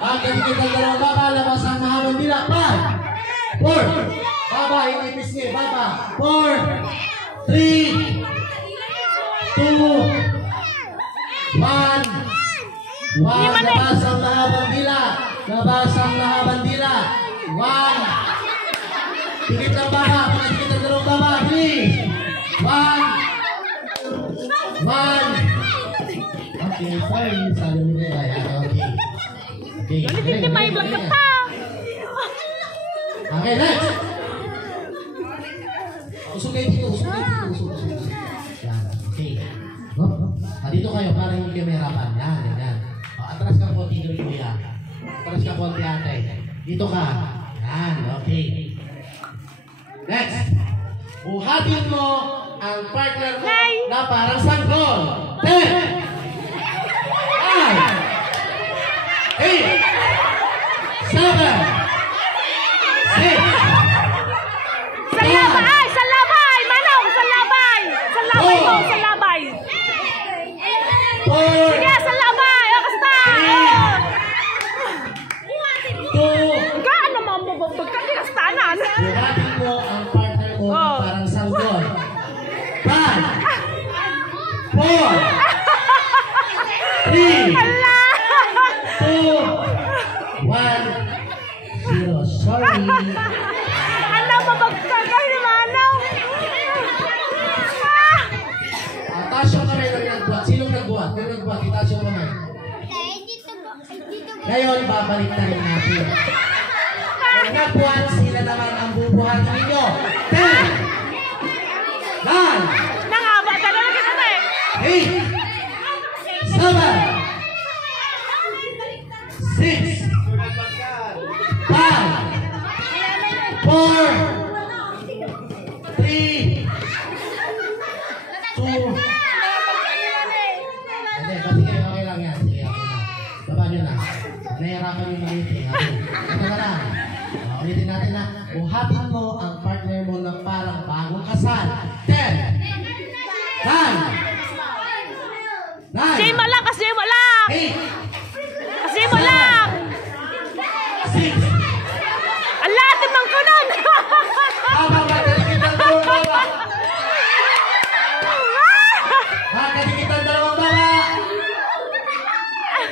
Magkatikit ang dalawang baba, labas ang mahabang dila. 5, 4, baba, hindi pisngi, baba. 4, 3, 2, 1. Labas ang mahabang dila. Labas ang mahabang dila. 1. Tikit ang baba, magkatikit ang dalawang baba. 3, 1. 1. Okay, sorry, sabi mo nila. Okay. Hindi may vlog ka pa. Okay, next. Usog kayo dito, usog kayo dito. Yan, okay. Dito kayo para hindi kayo mahirapan. Yan. Atras ka konti doon, kuya. Atras ka konti, ate. Dito ka. Yan, okay. Next. Buhatin mo ang partner mo na parang sanggol. 10, 9, 8, 7, 6, 5, Sa labay! Manong! Sa labay! Sa labay mo! Sa labay! 4, Sige! Sa labay! O, kasta! 2, Ka! Ano mo mo? Bagkati kastanan! buhatin mo ang partner mo na parang sanggol. 5, 4, 3, Hala! 2, 1, 0. Sorry. Ano mo? Bagkati ni Manong! Taas yung kamay ng nagbuhat. Sinong nagbuhat? Kung nagbuhat, itaas yung kamay. Ngayon, babalik na rin natin. Kung nagbuhat, sila naman ang bubuhatin ninyo. 10, 9, Nangaba ka na kita na eh! 8, 7, 6, 5, 4, 3, 2, hindi, kasi kayo okay lang yan. Sige, okay lang. Baba nyo na. Nahihirapan yung maliit eh. Ito na lang. Ulitin natin na. Buhatin mo ang partner mo na parang bagong kasal. 10, 9, 9, Kasi mo lang! Kasi mo lang! 8, Kasi mo lang! 6, Ala! Timang ko nun! Makadikit ang dalawang baba.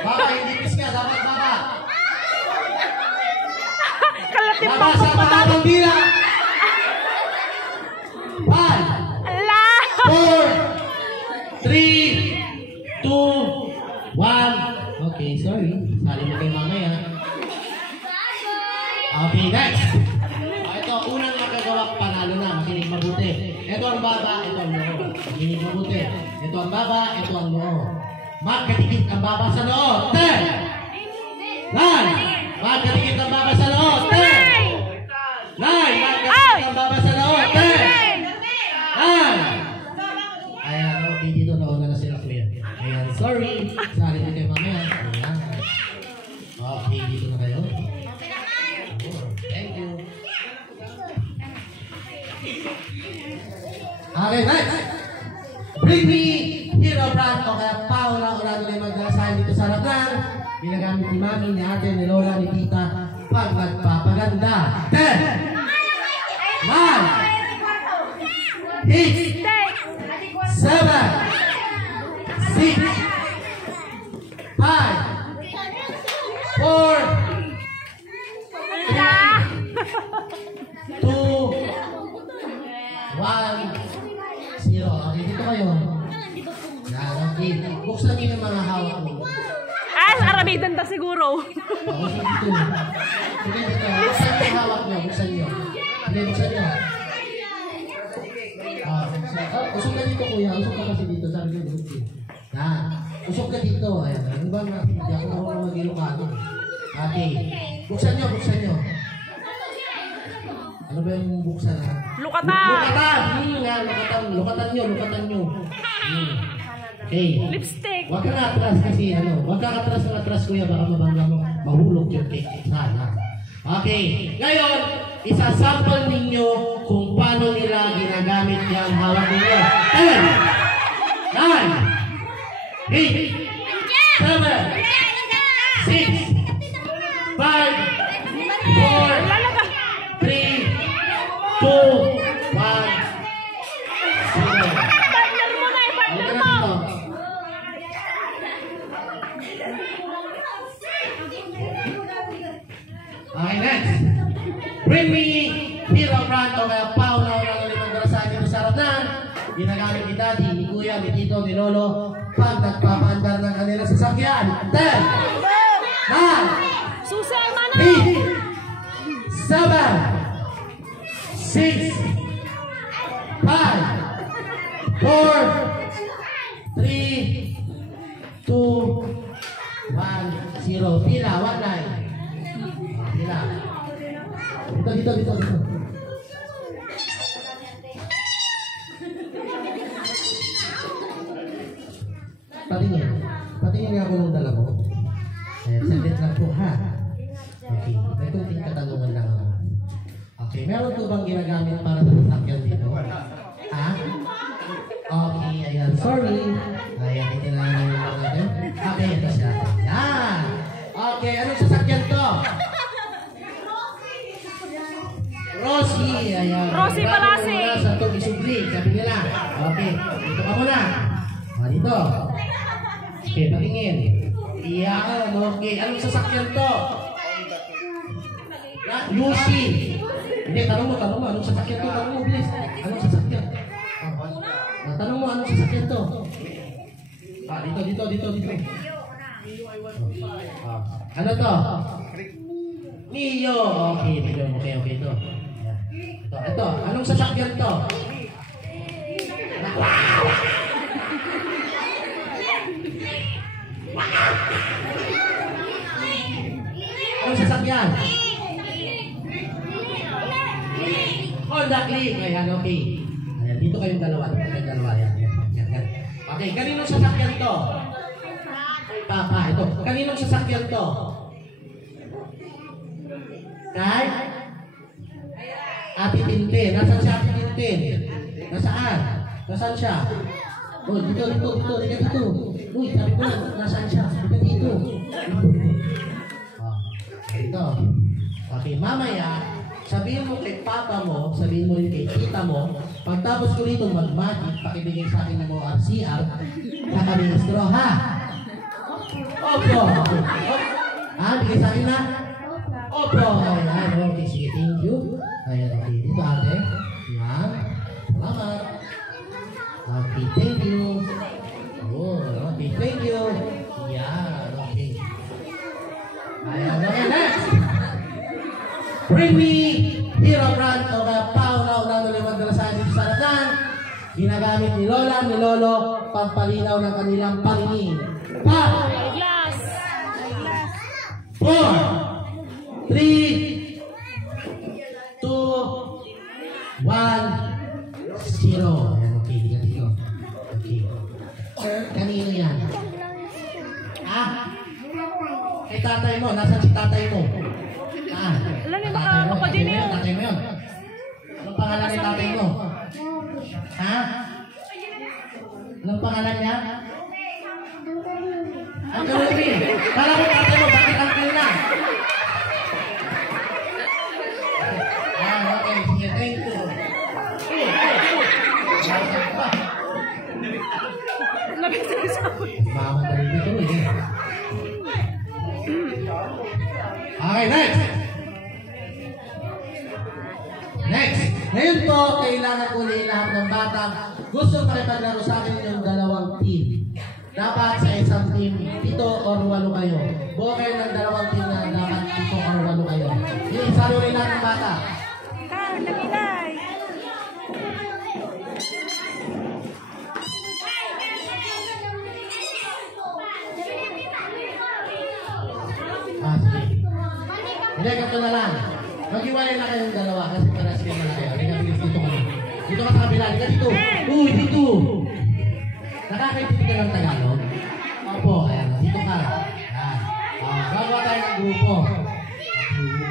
Baba, hindi pisnga. Dapat baba. Kalatim Labas pa ang pa mahabang dila. 5, Ala! 4, 3, 2, 1. Okay, sorry. Sali mo kayo mamaya. Okay, next. Ito, unang magagawang panalo na. Makinig mabuti. Ito ang baba, ito ang noo. Makinig mabuti. Ito ang baba, ito ang noo. Magkatikit ang baba sa noo. 10, 9. Magkatikit ang baba sa noo. 10, 9. Magkatikit ang baba sa noo. 10, 9. Ayan, okay, dito nauna na sila kuya. Ayan, sorry. Sali din kayo mamaya. Ayan. Okay, dito na kayo. Thank you. Okay, next. Bring me Hero Brand o kaya Paula Orano na yung magdalasahan dito sa harap. Ginagamit ni Mami, ni Ate, ni Lola, ni Tita pag nagpapaganda. 10, 9, 8, 7, 6, 5, 4, 3, 2, 1, 0. Okay, dito kayo. Yan, okay. Buksan niyo yung mga hawak mo. Aramidan ta siguro. Buksan dito. Sige, dito. Buksan yung hawak niyo. Buksan niyo. Sige, buksan niyo. Usok ka dito, kuya. Usok ka kasi dito. Sabi niyo, dito. Yan. Usok ka dito. Ayan. Ano ba? Hindi ako marunong mag-Ilocano. Okay. Buksan niyo, buksan niyo. Ano ba yung buksan ha? Lukatan! Lukatan! Lukatan. Lukatan nyo, lukatan nyo. Okay. Lipstick! Huwag ka na atras kasi ano. Huwag ka atras ng atras kuya. Baka mabangga mo. Mahulog yung cake. Sana. Okay. Ngayon, isasample ninyo kung paano nila ginagamit yung hawak ninyo. 10, 9, 8, 7, 6, 5, 4, 3, 2, 1. 5, 4, 3, 2, 1, 0. Partner mo na, partner mo. Okay, next. Bring me Hero Brand o kaya Paunaw ng limang darasahan dito sa harap. Ginagamit ni Daddy, ni Kuya, ni Tito, ni Lolo pag nagpapaandar ng kanilang sasakyan. 10, 9, Susi, mano. 8, 7, 6, 5, 4, 3, 2, 1, 0. Pila, 1 line. Pila. Dito. Patingin nga ako ng dala mo. Saglit lang po, ha? Okay, may kunting katanungan lang ako. Okay, meron po bang ginagamit para sa sasakyan dito? Ha? Okay, ayan. Sorry. Ayan, hindi na lang yung natin. Okay, ito siya. Yan! Okay, anong sasakyan to? Rosie! Ayan. Rosie Palasi. Sa itong isugli, sabi nila. Okay, dito ka muna. Dito. Okay, patingin. Iyan, okay. Anong sasakyan to? Lucy. Hindi, tanong mo. Anong sasakyan to? Tanong mo, bilis. Anong sasakyan? Tanong mo, anong sasakyan to? Dito. Ano to? Mio. Okay, Mio. Okay, ito. Ito. Anong sasakyan to? Wow! Anong sasakyan? Honda Click. Ayan, okay. Ayan, dito kayong dalawa. Yan. Okay, kaninong sasakyan to? Papa, ito. Kaninong sasakyan to? Kay? Ate Tintin. Nasaan siya, Ate Tintin? Nasaan? Nasaan siya? Oh, dito. Uy, sabi ko lang, nasaan siya? Dito. Ito. Okay, mamaya, sabihin mo kay papa mo, sabihin mo rin kay tita mo, pagtapos ko rito mag-magic, pakibigay sa akin ng mga RCR, sa kaming straw, ha? Opo. Bigay sa akin na? Opo. Ayan, okay, sige, thank you. Ayan, okay, dito ate. Ayan, salamat. Okay, thank you. Oh, okay, thank you. Ayan, okay. Ayan, okay, next. Bring me Hero Brand o kaya Paunaw na limang darasahan dito sa harap. Ginagamit ni Lola, ni Lolo, pampalinaw ng kanilang paningin. 5, 4, 3, 2, 1, 0. Ayan, okay, dito. Okay. Kanino yan? Kay tatay mo. Nasaan si tatay mo? Alam niyo, baka mapadin yun. Tatay mo yun. Anong pangalan ni tatay mo? Ha? Anong pangalan niya? Uncle Ruby. Kala ko tatay mo, bakit uncle na? Okay. Sige, thank you. Mama na rin dito eh. Okay, next. Ngayon po, kailangan ko ulit lahat ng batang gusto makipaglaro sa akin yung dalawang team. Dapat sa isang team, 7 or 8 kayo. Buo kayo ng dalawang team na dapat 7 or 8 kayo. Isaro rin lahat ng bata. Nagilay. Sige. Hindi, ganito na lang. Mag-iwalay na kayong dalawa kasi para sige na kayo. Hindi ka bilis dito ka na. Dito ka sa kabila. Hindi ka dito. Uy, dito. Nakakaintindi ka ng Tagalog? Opo, ayan. Dito ka. Ayan. Gagawa tayo ng grupo.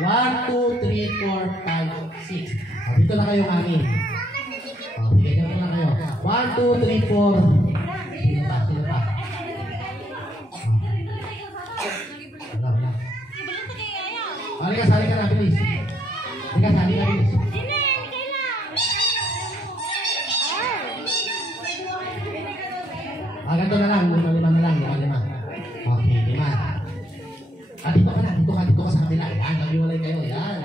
1, 2, 3, 4, 5, 6. Dito na kayo amin. Sige, ganito na kayo. 1, 2, 3, 4. Sino pa? Wala. Halika na, bilis. Halika, bilis. Ganito na lang, lima na lang. Okay, 5. Dito ka sa kabila. Yan, nag-iwalay kayo. Yan.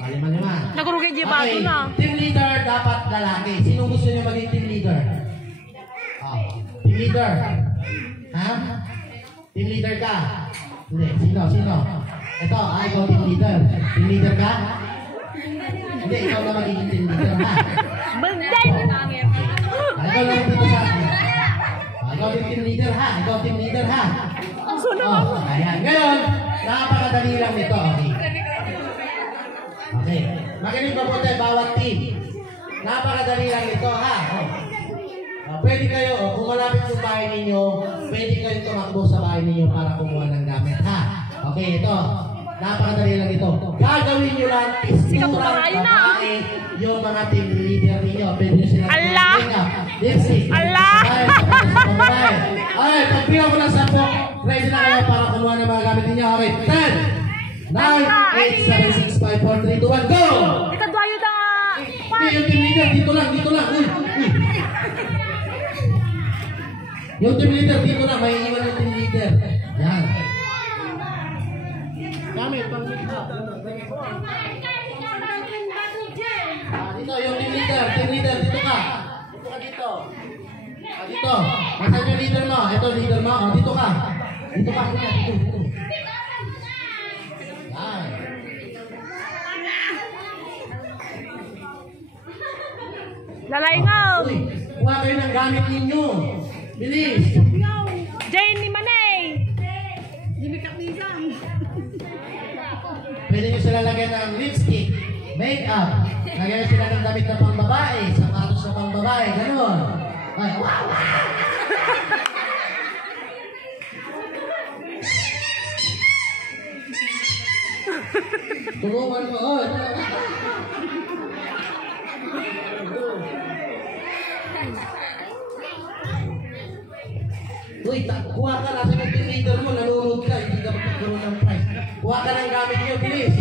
5. Nagurugay di ba ito na? Team leader dapat lalaki. Sino gusto niyo maging team leader? Team leader. Ha? Team leader ka? Hindi. Sino? Ito, ikaw team leader. Team leader ka? Hindi, ikaw na magiging team leader, ha? Banday! Ikaw lang dito sa akin. Ikaw team leader, ha? Ang sunod. Ayan. Ngayon, napakadali lang nito. Okay. Makinig mabuti, bawat team. Napakadali lang nito, ha? Pwede kayo, kung malapit yung bahay ninyo, pwede kayo tumakbo sa bahay ninyo para kumuha ng gamit, ha? Okay, ito. Napakadali lang ito. Gagawin nyo lang, pisturang babae yung mga team leader ninyo. Pwede nyo silang Allah! Lipstick. Allah! Okay, pagpila ko ng 10, ready na kayo para kumuha ng mga gamit ninyo. Okay, 10, 9, 8, 7, 6, 5, 4, 3, 2, 1, go! Ikadwayo na! Hindi, yung team leader, dito lang. Uy. Yung team leader, dito lang. May iwan yung team leader. Yan. Gamit, pang leader. Dito, yung team leader, dito ka. Dito. Dito. Nasaan yung leader mo? Ito, leader mo. Dito ka. Dito. Yan. Lalaingaw! Uy, kuha kayo ng gamit ninyo. Bilis. Jane ni Manay! Pwede nyo sila lagyan ng lipstick, makeup, lagyan nyo sila ng damit na pang babae, sapatos na pang babae, gano'n. Ay, wow! Tulungan mo, Uy, kuha ka, nasa yung team leader mo, nanonood ka, hindi ka magkakaroon ng prize. Kuha ka ng gamit nyo, bilis.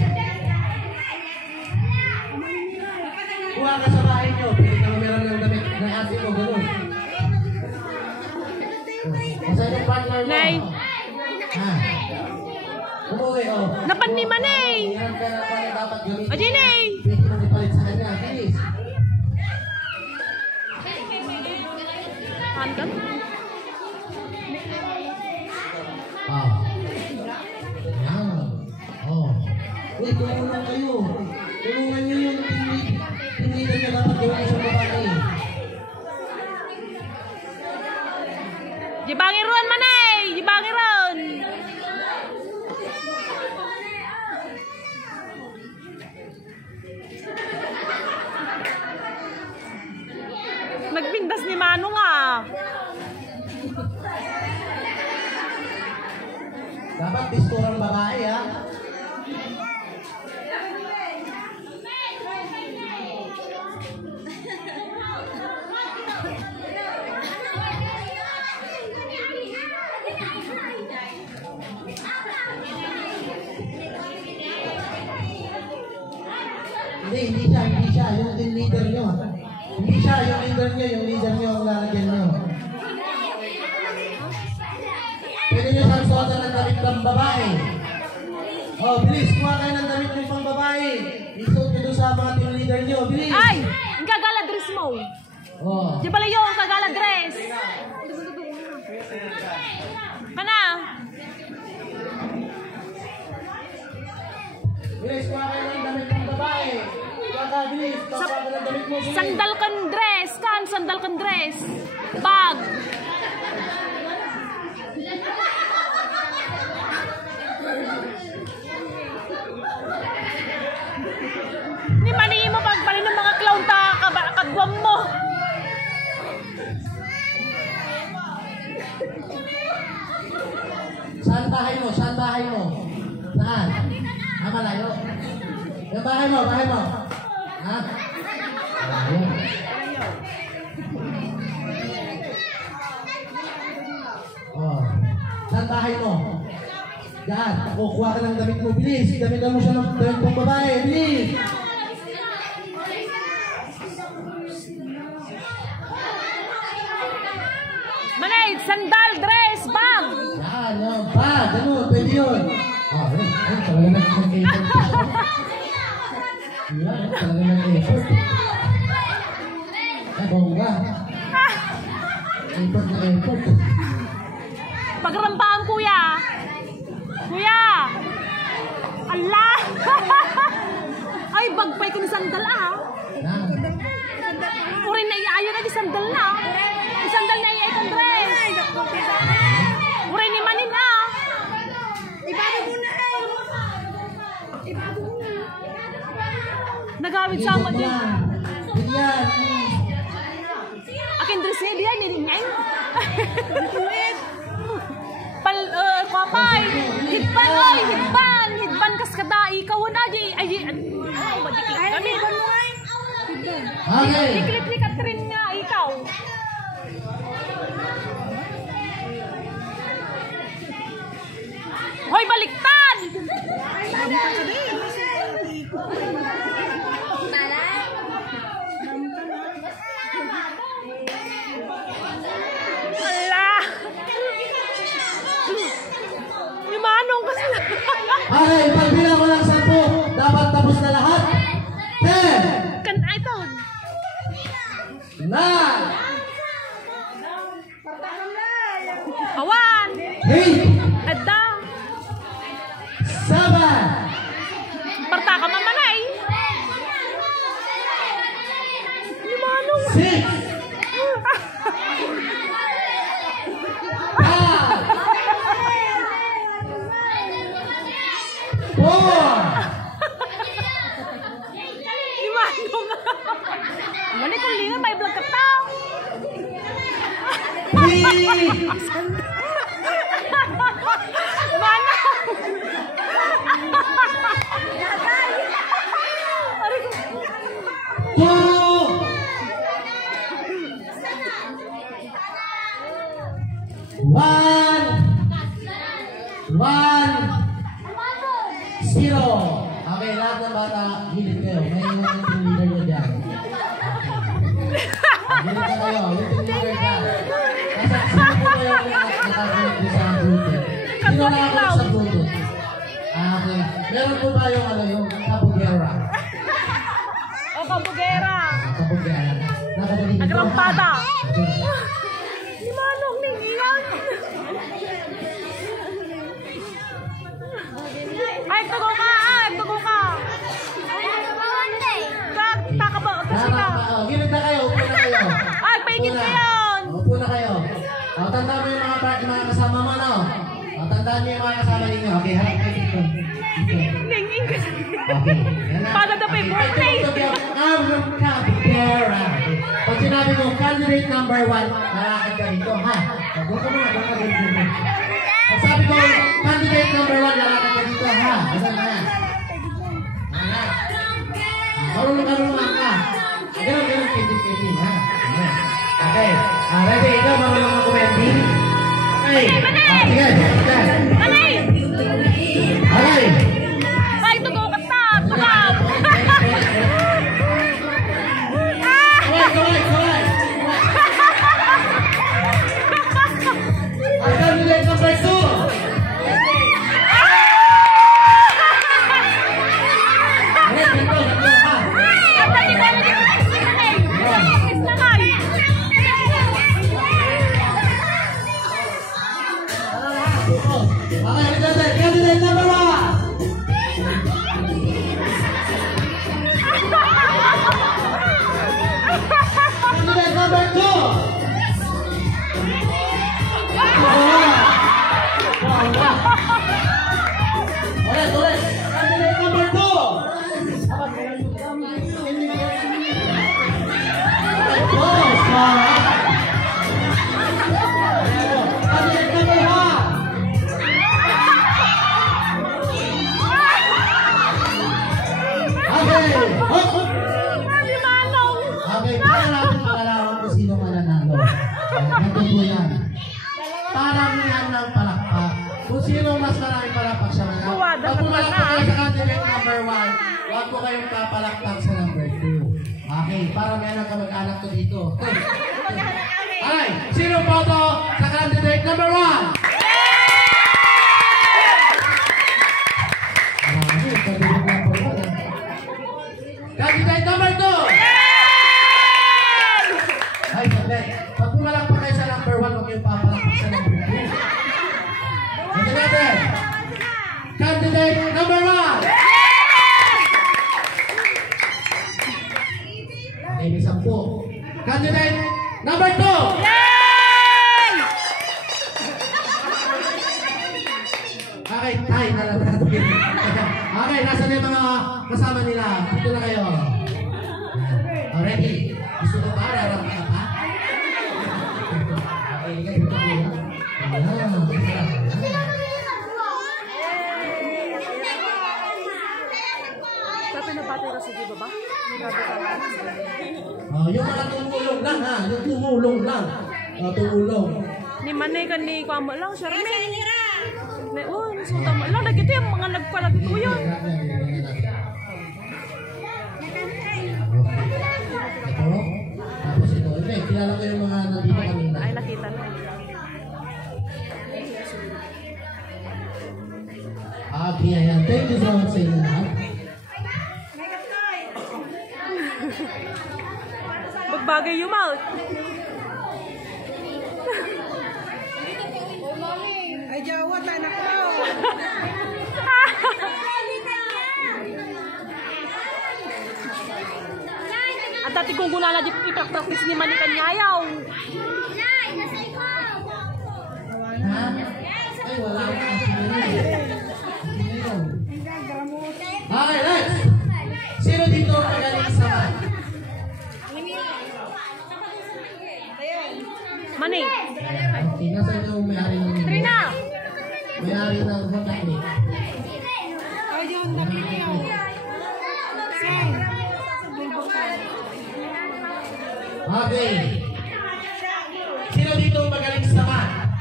Kuha ka sa bahay nyo, pwede ka meron ng damit na ate mo, gano'n. Masa yung partner mo? Nay! Ha? Umuwi, Napan ni Manay! Meron ka na pala dapat gamitin. O, Jenay! Pwede mo ipalit sa kanya, bilis. Handang? Uy, tulungan kayo. Tulungan nyo yung team leader na dapat gawin sa babae. Jibangiron Manay! Jibangiron! Nagpindas ni Mano nga. Dapat pisturang babae, ha? Hindi siya. Yung team leader nyo. Hindi siya, yung leader nyo ang lalagyan nyo. Pwede nyo saan suotan ng damit pang babae. Bilis, kuha kayo ng damit nyo pang babae. Isuot nyo doon sa mga team leader nyo, bilis. Ay! Ang kagala dress mo. Di pala yung kagala dress. Kana? Bilis, kuha kayo ng damit pang babae. Kuha ka, bilis. Kuha ka ng damit mo, bilis. Sandal kan dress. Sandal kan dress. Bag. Ni mani mo pagpalin ng mga clown ta kadwam mo. Saan bahay mo? Saan? Malayo. Yung bahay mo. Ha? Malayo. Saan bahay mo? Yan, kukuha ka ng damit mo. Bilis, damitan mo siya ng damit mong babae. Bilis! Manay, sandal, dress, bag. Yan, yung bag. Ganun, pwede yun. Ah, ayun, talaga nag-effort siya. Yan, talaga nag-effort. Ay, bongga. Effort na effort. Pagrampaan, kuya. Kuya. Allah. Ay, bagpay ko ng sandal Yan. Urin na iayo na di sandal na. Di sandal na iya itong dress. Urin ni manin Ibago mo na Ibago mo na. Nagawid sa ama din. Yan. Akin dress niya diyan, nilingay. Kwapay. Hidban, oy, hidban. Hidban kas kada ikaw na di. Ay, madikit kami. Okay. Iklip ni Catherine nga, ikaw. Hoy, baliktad! Ala! Limanong kasi na. Okay, pagbilang ko ng 10, dapat tapos na lahat. 10, Kan, ito. 9, Awan! 8, Adda! 7, Parta ka mamanay! Limanong! 6, 5, 4, Limanong! Mali kung lingan, may vlog ka tao! 3, Two, 1, 0. Okay, lahat ng bata, hilit kayo. May yung team leader nyo dyan. Hilit na kayo, yung team leader dyan. Nasa sino po kayo nakakulit ko sa Bluetooth? Sino nakakulit sa Bluetooth? Okay. Meron po ba yung kapugera? O, kabugera! Kapugera. Nakadali dito. Nagrampada! Okay. Limanong, ninginan! Ay, tugo ka! Ay, tugo ka! Taka ba? Kasi ka! Gilid na kayo, upo na kayo. Ay, paigit ka yun! Upo na kayo. Tandaan mo yung mga kasama mo, no? Tandaan niyo yung mga kasama ninyo. Okay, harap kayo dito. Ninging ka! Okay. Para na pa yung birthday! Pag sinabi mo, candidate number 1, lalakad ka dito, ha? Huwag ka muna, huwag ka dito. Pag sabi ko, candidate number 1, lalakad ka dito, ha? Ganun na yan. Marunong ka. Ganun, kitin, ha? Okay. Ready? Ikaw, marunong ako, Wendy? Okay. Sige, sige. Alay! Okay. Ay, tugo ka ta! Tukap! Kawai. Candidate number 2. Candidate number 1. sa candidate number 1, huwag ko kayong papalakpak sa number 2. Okay, para meron ka mag-anak ko dito. Ay, sino boto sa candidate number 1? Candidate number 2! Ay, sandali. Pag pumalakpak kayo sa number 1, huwag yung papalakpak sa number 2. Ito natin. Candidate number 1! Okay, may 10. Candidate number 2! Okay, tayo na lang natin. Okay, nasa na yung mga kasama nila. Dito na kayo. Ready? Gusto mo ba? Rarap ka pa? Okay, guys, ito po. Sabi na batera sa di ba ba? Yung mga tumulong lang ha. Yung tumulong lang. Tumulong. Ni Manay ka ni Kwamo lang, sir. Nasuta mo lang. Lagi ito yung mga nagpalagi ko yun. Ito. Tapos ito. Okay, kilala ko yung mga nandito kanina. Ay, nakita na. Okay, ayan. Thank you so much sa inyo lahat. Bagbagay yung mouth. Ay, jawat, anak ko. At dati kung guna na di iprak-practice ni Manny kanyayaw. Ha? Ay, wala akong okay, next. Sino dito magaling sa math? Manny. Okay, nasa yung may-ari ng... Trina. May-ari ng Honda Click. Ay, di Honda Click yun. Saan? Okay. Sino dito magaling sa math?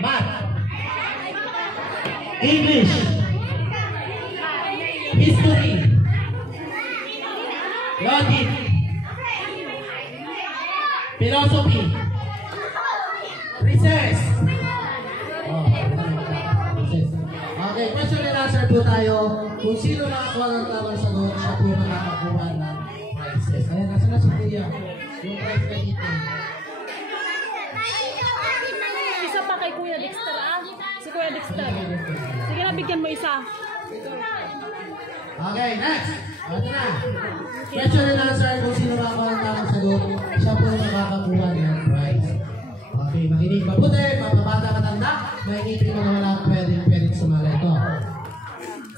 Math. English. History. Logic. Philosophy. Recess. Oh, recess. Okay, question and answer po tayo. Kung sino nakakuha ng tamang sagot, siya po makakakuha ng prizes. Ayan, nasa na si Kuya? Yung prize na dito. Isa pa kay Kuya Dexter ah. Si Kuya Dexter. Sige na, bigyan mo isa. Okay, next. Ito na. Question and answer. Kung sino makakuha ng tamang sagot, siya po makakakuha ng prize. Okay, makinig mabuti, mababata matanda, maingipin mga wala pwedeng sumali ito.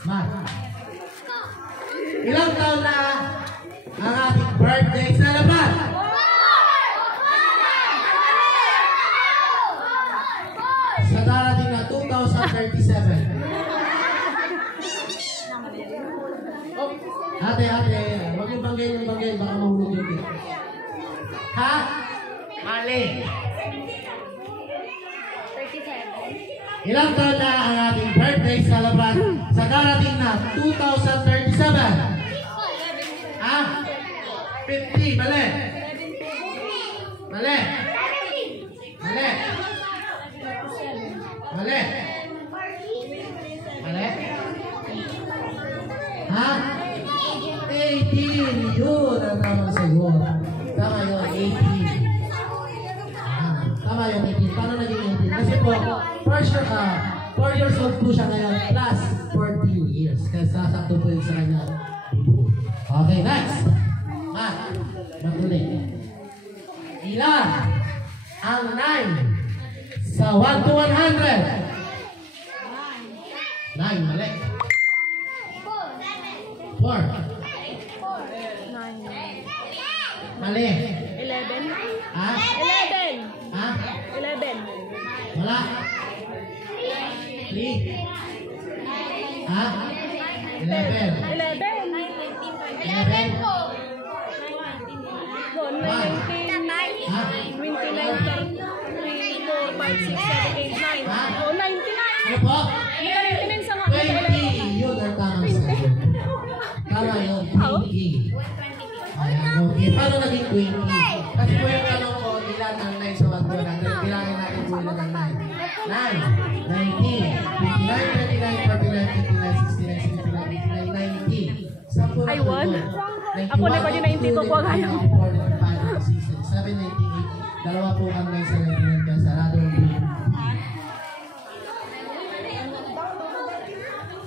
Matt. Ilang taon na ang ating birthday celebrant? Sa darating na 2037. Oh, ate, huwag yung banggay, baka mahulog yung cake. Ha? Mali. 37. Ilang taon na ang ating birthday celebrant sa darating na 2037? Ha? 50, mali. Mali. Mali. Mali. Mali. Ha? 18. Yun ang tamang sagot. Tama yun, 18. Tama yung 18. Paano naging 18? Kasi po, 4 years old po siya ngayon plus 14 years. Kaya sasakto po yun sa kanya. Okay, next. Matt, maguli. Ilan ang 9 sa 1 to 100? 9, mali. 4. Mali. 11. Ha? 11. Ha? 11. Wala. 3. Ha? 11. 11. 11. Doon, 19. Ha? 29, 3, 4, 5, 6, 7, 8, 9. Ha? Doon, 99. Ano po? Hindi ka 99 sa nga. 20. Sige, paano naging 20? Kasi po yung tanong ko, ilan ang 9 sa 100? Bilangin natin po ilan ang 9. 9, 19, 29, 39, 39, 59, 60, 90. 10 Ay, won. Ako na pa din 90 ko po kayo. 7, 98. Dalawa po ang 9 sa 99 kaya sarado ang buhay.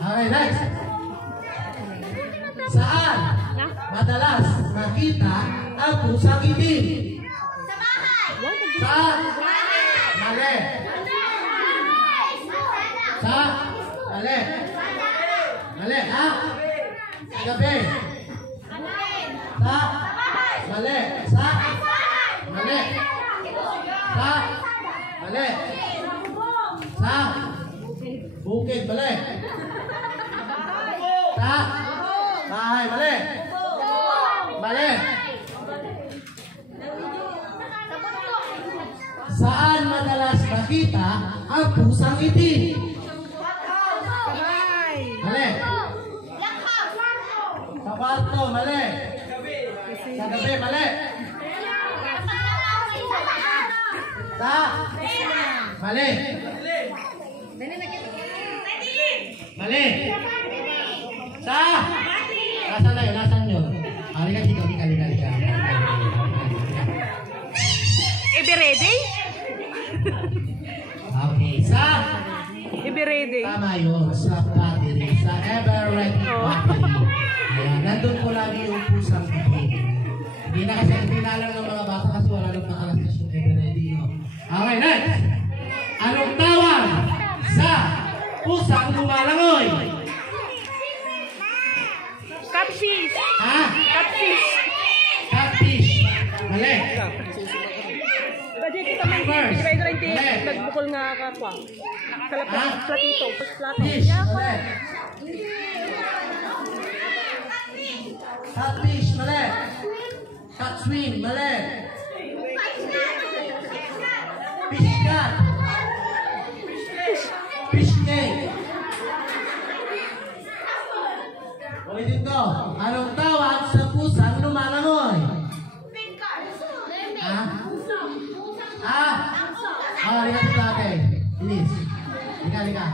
Okay, next. Saan madalas makita ang pusang itim? Saan? Mali. Sa? Mali. Mali, ha? Sa gabi. Sa? Mali. Sa? Mali. Sa? Mali. Sa? Bukid, mali. Sa? Bahay, mali. Mali. Saan madalas makita ang pusang itim? Mali. Sa kwarto, mali. Sa gabi, mali. Sa? Mali. Mali. Sa? Nasaan na yun? Nasaan yun? Halika dito, halika. Be ready? Okay, sa? Be ready. Tama yun, sa battery, sa ever-ready battery. Ayan, nandun po lagi yung pusang itim. Hindi na kasi pinalang ng mga bata kasi wala nang nakalastas yung ever-ready. No? Okay, next. Anong tawag sa pusang lumalangoy? Catfish. Ha? Catfish. Catfish. Mali. Kasi kita may First. nagbukol nga kakwa. Ah? Platito. Fish. Mali. Catfish. Mali. Catswing. Mali. Fish cat. Fish cake. Ulitin ko. Anong tawag sa pusang lumalangoy? Ha? Halika dito natin. Bilis. Halika.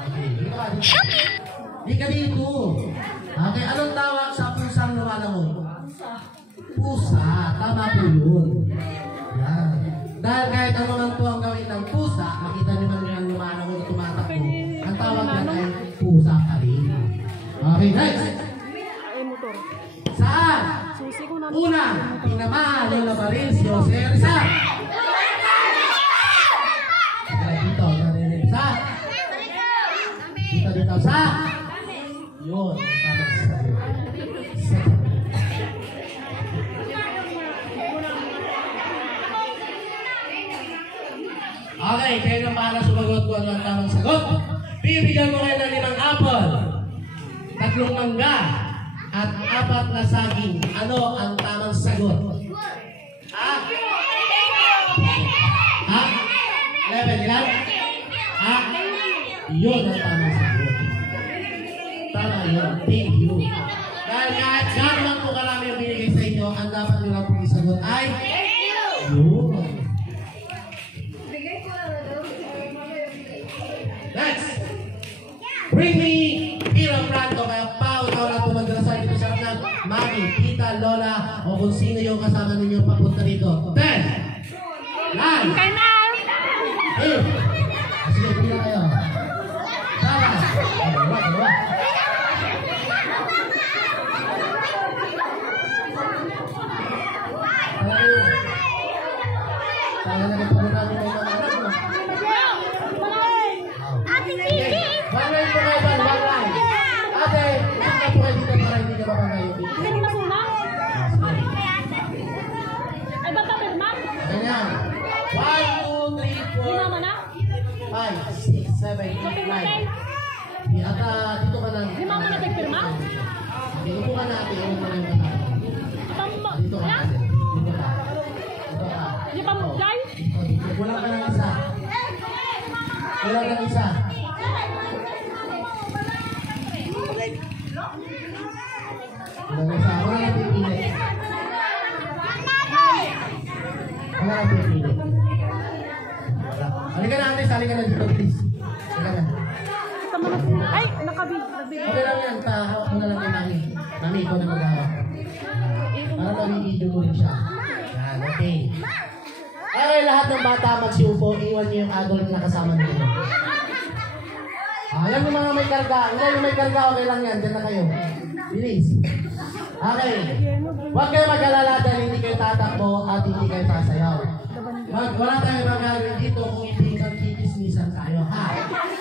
Okay. Halika dito. Okay, anong tawag sa pusang lumalangoy? Pusa. Tama po yun. Yan. Dahil kahit ano man po ang gawin ng pusa, makita niyo man yung lumalangoy na tumatakbo. Ang tawag na ay pusa pa rin. Okay, next. Ay, motor. Saan? Susi ko na. Unang tinamaan ni Lomarencio si Rizal. Dito, narinig. Sa? Dito. Sa? Yun. Tama sa okay, kayo na para sumagot kung ano ang tamang sagot. Bibigyan mo kayo ng 5 apple, 3 mangga, at 4 na saging. Ano ang tamang sagot? Ha? Ha? 11, ilan? Ha? Yun ang tamang sagot. Tama yun. Thank you. Dahil kahit gano'n lang po karami yung binigay sa inyo, ang dapat nyo lang po isagot ay yun. Next. Bring me Pira Franco, kaya Pao, ikaw lang po magdarasal dito sa ng Mami, Tita, Lola, o kung sino yung kasama ninyo papunta dito. 10, 9, 8. Kaya na. Sige, pila kayo. Tama. Dalawa. Tayo na rin po namin may mga anak mo. Ate Kiki. One line po kayo, one line. Ate, isa po kayo dito para hindi ka mapagayo. Hindi mo na. Ay, bata pirma? Ganyan. 1, 2, 3, 4, Di mama na? 5, 6, 7, 8, 9. At dito ka lang. Di mama na pirma? Dito po ka natin. Yung mga yung kasama. Dito ka natin. Dito ka. Di pa mo jay? Kulang ka ng isa. Kulang ng isa. Kulang ng isa. Kulang ng pipili. na lang pipili. Halika na, Andres. Halika na dito, please. Halika na. Ay, nagbibig. Okay lang yan. Hawak mo na lang yung Mami. Mami, ikaw na maghawak. Para mabibidyo mo rin siya. Yan, okay. Okay, lahat ng bata magsiupo. Iwan niyo yung adult na kasama niyo. Yan yung mga may karga. Hindi, yung may karga, okay lang yan. Diyan na kayo. Bilis. Okay. Huwag kayo mag-alala dahil hindi kayo tatakbo at hindi kayo sasayaw. Wala tayong magagawin dito kung hindi nagkikismisan tayo, ha?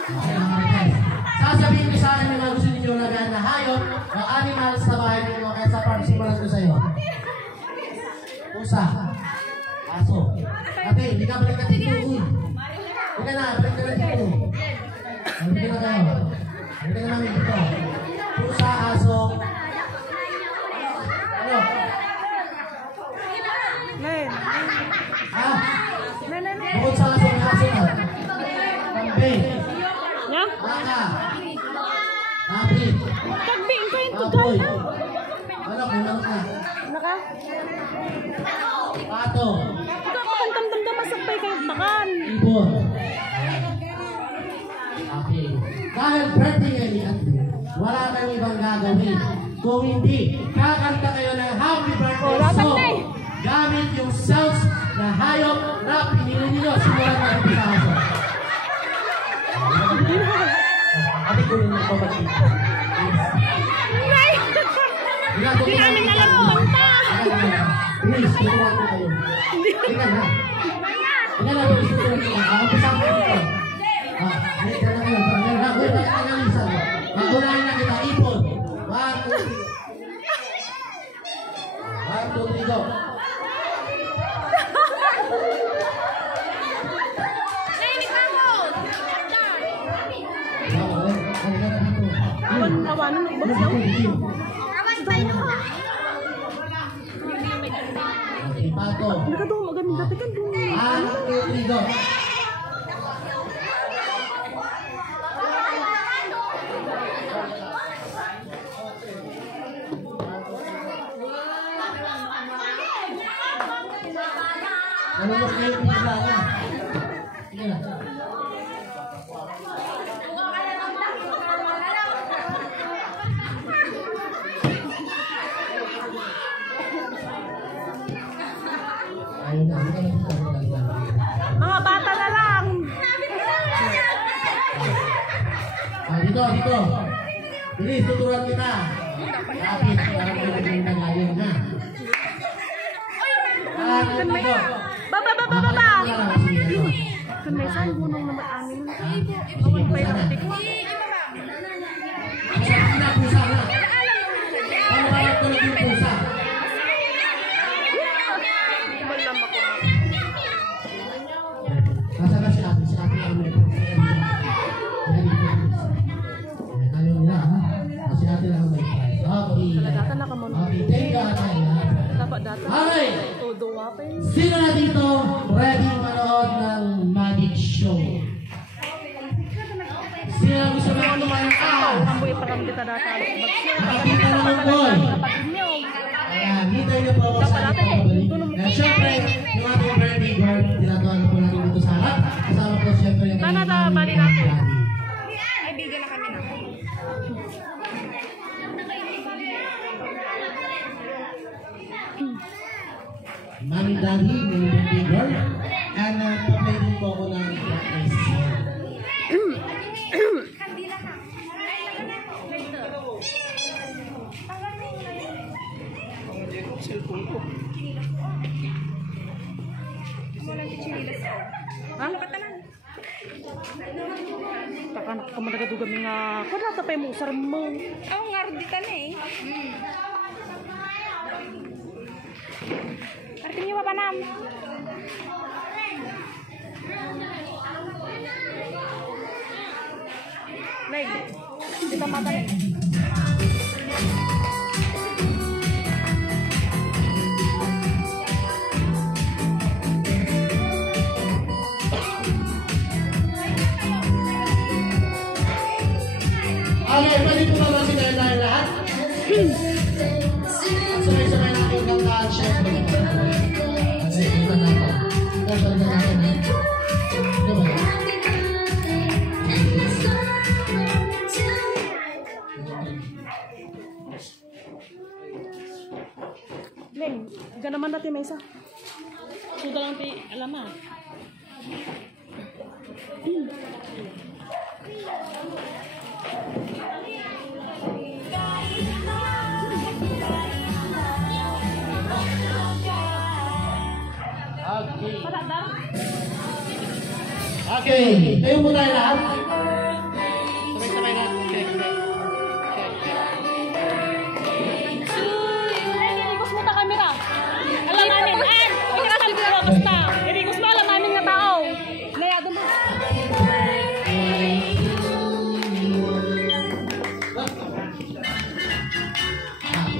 Okay, mga guys. Sasabihin ko sa akin yung mga gusto ninyo na hayop o animals sa bahay ninyo kaya sa farm, simulan ko sa'yo. Pusa. Aso. Ate, hindi ka balik ka dito. Hindi ka na, balik ka na dito. Balik ka na kayo. Balik ka na namin dito. Pusa, aso. Ano? Bukod sa aso na aso na. Kambing. Baka. Kapit. Kagbing ko yung Baboy. tugan. Ano, kumanok na. Naka? Pato. Ikaw pakantandam masakpay kayong takan. Ibon. Okay. Dahil birthday ngayon ni Andrew, wala kayong ibang gagawin. Kung hindi, kakanta kayo ng happy birthday song. Gamit yung sounds na hayop na pinili ninyo. Simulan natin sa aso. Ate ko rin nagpapagpapag. Hindi namin alam kumanta. Please, simulan ko kayo. Ika na. Ika na, please, simulan ko. Umpisa ko dito. Wait, na kayo. Wait, pagkakalisan. Unahin na kita. Ipon. 1, 2, 3. 1, 2, 3, go. Awanan ng bagsaw. Pato. Nakadong magaling dati kan doon. 1, 2, 3, go. Ano mo kayo pisa na? Sige na. Ayun na, hindi ka na pisa na. Mga bata na lang. Dito, dito. Bilis, tuturuan kita. Lapit, para magiging ngayon, ha? Dito. Baba. Kan may saan bunong naman amin. Awan pa yung atik. Pusa na. Paano bawat ko lang yung pusa? Balam ako. Nasaan na si ate? Si ate ang may pusa. Ayaw nila, ha? Si ate lang ang may prize. Okay. Data na ka mo. Okay, thank you, ate. Dapat data. Okay. Todo wapin. Sino na dito ready manood ng magic show? Sino na gusto mo lumayan ka? Kamboy pa kami kita data. Nakakita naman boy. Ayan, dito yung po ako sa ating pabalik. And syempre, yung ating birthday girl, tinatawa na po natin dito sa harap. Kasama po syempre yung Sana na bali natin. Ay, bigyan na kami na. Mami Daddy, yung birthday girl. And pa-play din po ako ng birthday song. Ang katanan. Takanak ka man nagadugan nga. Kada ta pa yung usar mo. Oh, ngarditan eh. Arti niyo pa nam. Leg. Kita mata leg. Okay, pwede po ba si tayo lahat? Sabay-sabay natin yung kantaan, syempre. Okay, ito na po. Alin? Diyan naman natin may isa. Suda lang tayo, alam ah. Okay. Paradar. Okay. Tayo po tayo lahat. Sabay-sabay na. Check. Irikos mo ta camera. Alam namin. Basta. Irikos mo, alam namin nga tao. Layado mo. Happy birthday to you. Happy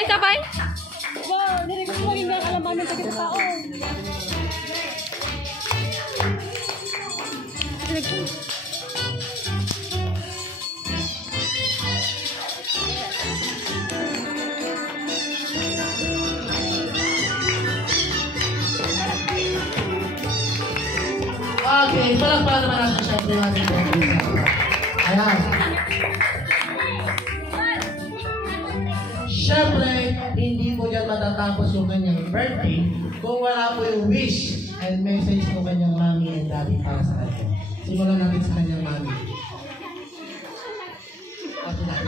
May sabay? Wow, nirikos mo rin ang alam namin sa kita tao. Okay, palakpakan naman natin syempre yung ating birthday. Ayan. Syempre, hindi po dyan matatapos yung kanyang birthday kung wala po yung wish and message ng kanyang mommy and daddy para sa kanya. Simulan natin sa kanyang mommy. Kasi natin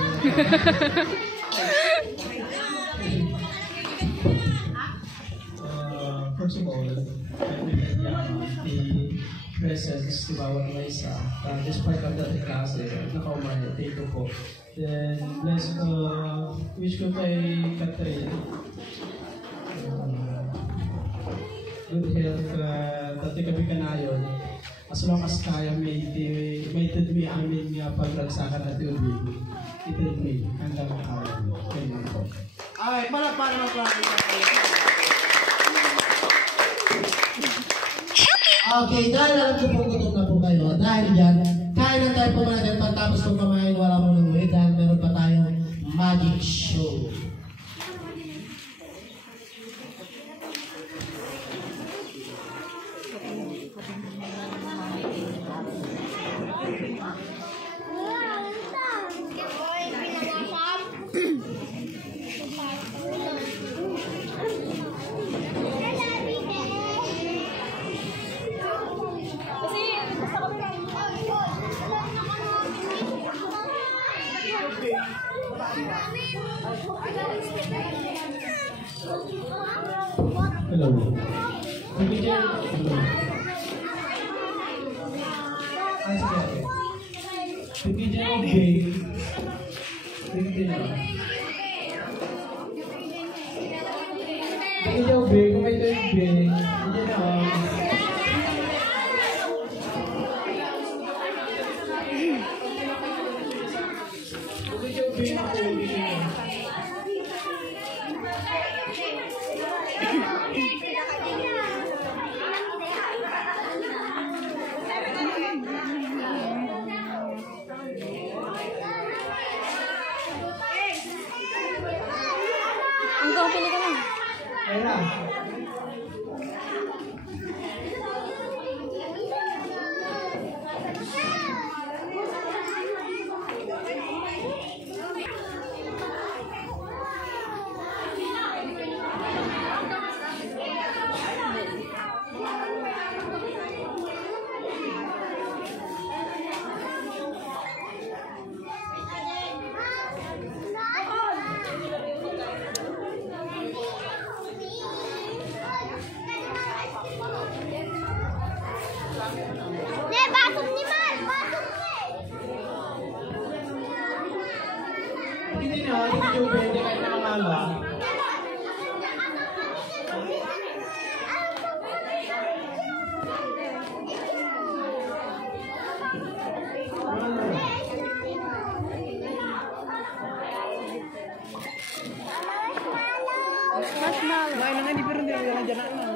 first of all, the presence di bawat mga isa. Despite of that klase, nakaumay, thank you po. Then, wish ko kay Catherine, good health, dati kami kanayon. As long as kaya, may tudmi amin nga pagragsakan at ubig. Itudmi hanggang makawin. Ganyan po. ay, palakpakan naman po natin. Okay, dahil alam ko po gutom na po kayo. Dahil dyan, kain na tayo po natin pagtapos kong kumain, wala mo nang uwi dahil meron pa tayong magic show. Hello. Bibigyan. Hello. Ay, sige ate. Bibigyan ng bake. Bibigyan na. Bibigyan ng bake. Kung may ito yung bake. Bibigyan na. Bibigyan ng bake. Bibigyan na. Hanggang pili ka lang. Ayun na. Ne, bathroom ni Mar! Bathroom ni! Hindi na. Hindi yung pwede kahit na mangala. Mas mal. Dahil na nga, hindi pero hindi na dyan na.